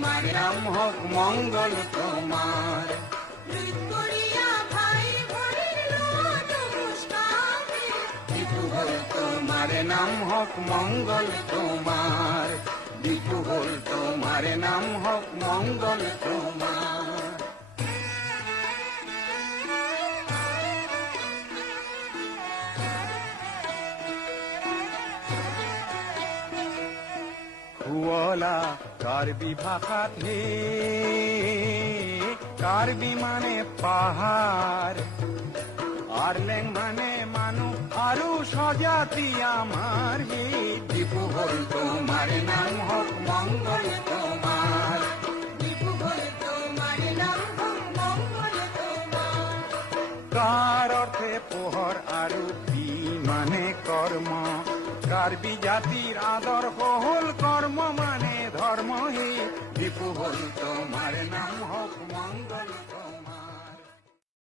তোমার নাম হোক মঙ্গল তোমার। বিপুল তোমার নাম হোক মঙ্গল তোমার, বিপুল তোমার নাম হোক মঙ্গল তোমার। হুয়লা কার্বি ভাষাত হে, কার্বি মানে পাহাড়, আরলেং মানে মানুষ আরু স্বজাতি আমার। হে বিপুল তোমার নাম হোক মঙ্গল তোমার, বিপুল তোমার নাম হোক মঙ্গল তোমার। কার অর্থে পোহর আরু বি মানে কর্ম, কার্বি জাতির আদর্শ হল কর্ম মানে ধর্ম। হে বিপুল তোমার নাম হোক মঙ্গল।